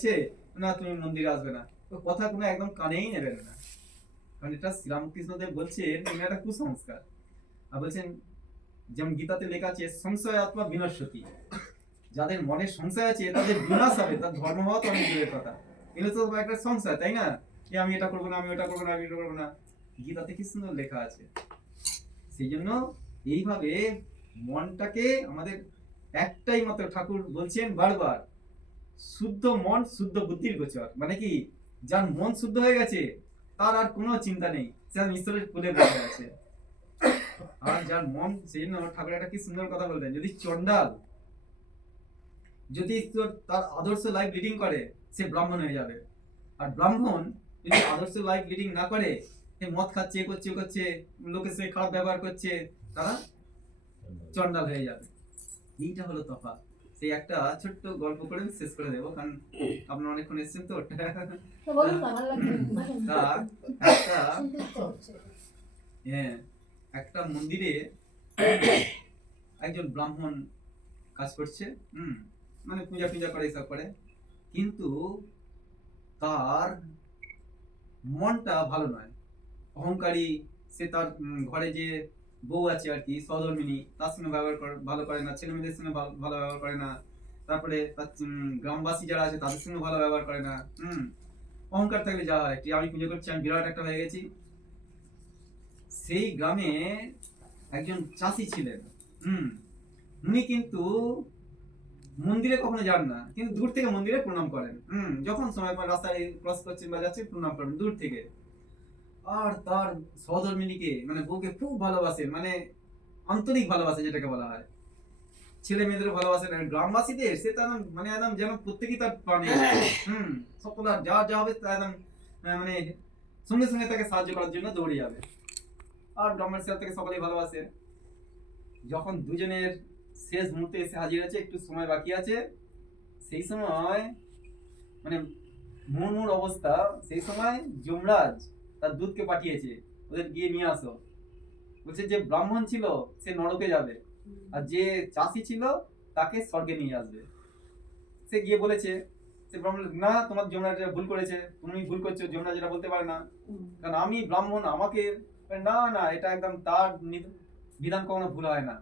হয়েছে, না তুমি মন্দিরে আসবে না, তো কথা কোনো একদম কানেই নেবেন না। কারণ এটা শ্রীরামকৃষ্ণদেব বলছেন এটা কুসংস্কার। আর বলছেন যেমন গীতাতে লেখা আছে সংশয় আত্মা বিনশ্বতি, যাদের মনে সংশয় আছে তাদের বিনাশ হবে, তার ধর্ম হওয়া তো অনেক দূরের কথা, এগুলো তো একটা সংশয়, তাই না? যে আমি এটা করবো না, আমি ওটা করবো না, আমি এটা করবো না, গীতাতে কি সুন্দর লেখা আছে। সেই জন্য এইভাবে মনটাকে আমাদের একটাই মাত্র ঠাকুর বলছেন বারবার, শুদ্ধ মন শুদ্ধ বুদ্ধির গোচর, মানে কি যার মন শুদ্ধ হয়ে গেছে তার আর কোনো চিন্তা নেই, সে ঈশ্বরের কোলে বসে আছে। আর যার মন, সেই জন্য ঠাকুর একটা কি সুন্দর কথা বললেন, যদি চন্ডাল যদি তার আদর্শ লাইফ লিডিং করে সে ব্রাহ্মণ হয়ে যাবে, আর ব্রাহ্মণ যদি আদর্শ লাইফ লিডিং না করে, সে মদ খাচ্ছে, করছে লোকের সাথে খারাপ ব্যবহার করছে, তারা চন্ডাল হয়ে যাবে। এইটা হলো তফাৎ। সেই একটা ছোট্ট গল্প করে শেষ করে দেবো, কারণ আপনারা অনেকক্ষণ এসেছেন তো। একটা মন্দিরে একজন ব্রাহ্মণ কাজ করছে, মানে পূজা টুজা করে, এসব করে, কিন্তু তার মনটা ভালো নয়, অহংকারী। সে তার ঘরে যে বউ আছে আর কি, সহধর্মিনী, তার সঙ্গে ব্যবহার ভালো করে না, ছেলে মেয়েদের সঙ্গে ভালো ব্যবহার করে না, তারপরে তার গ্রামবাসী যারা আছে তাদের সঙ্গে ভালো ব্যবহার করে না। অহংকার থাকলে যা হয়, আমি পুজো করছি, আমি বিরাট একটা হয়ে গেছি। সেই গ্রামে একজন চাষি ছিলেন, উনি কিন্তু মন্দিরে কখনো যান না, কিন্তু দূর থেকে মন্দিরে প্রণাম করেন। যখন সময় পান রাস্তায় ক্রস করছেন বা যাচ্ছেন, প্রণাম করেন দূর থেকে। আর তার সহধর্মিনীকে মানে বউকে খুব ভালোবাসেন, মানে আন্তরিক ভালোবাসে যেটাকে বলা হয়, ছেলে মেয়েদের ভালোবাসেন। আর গ্রামবাসীদের সে তো মানে একদম যেন প্রত্যেকেই তার প্রাণী, সকল যা যা হবে তা একদম মানে সঙ্গে সঙ্গে তাকে সাহায্য করার জন্য দৌড়ে যাবে। আর গ্রামের ছেলে তাকে সকলেই ভালোবাসে। যখন দুজনের শেষ মুহূর্তে এসে হাজির আছে, একটু সময় বাকি আছে, সেই সময় মানে মুমূর অবস্থা, সেই সময় যমরাজ তার দূতকে পাঠিয়েছে, ওদের গিয়ে নিয়ে আসো। বলছে যে ব্রাহ্মণ ছিল সে নরকে যাবে, আর যে চাষি ছিল তাকে স্বর্গে নিয়ে আসবে। সে গিয়ে বলেছে, সে ব্রাহ্মণ, না তোমার যমরাজ ভুল করেছে, তুমি ভুল করছো, যমরাজ এটা বলতে পারে না, কারণ আমি ব্রাহ্মণ, আমাকে। না না, এটা একদম তার বিধান কখনো ভুল হয় না।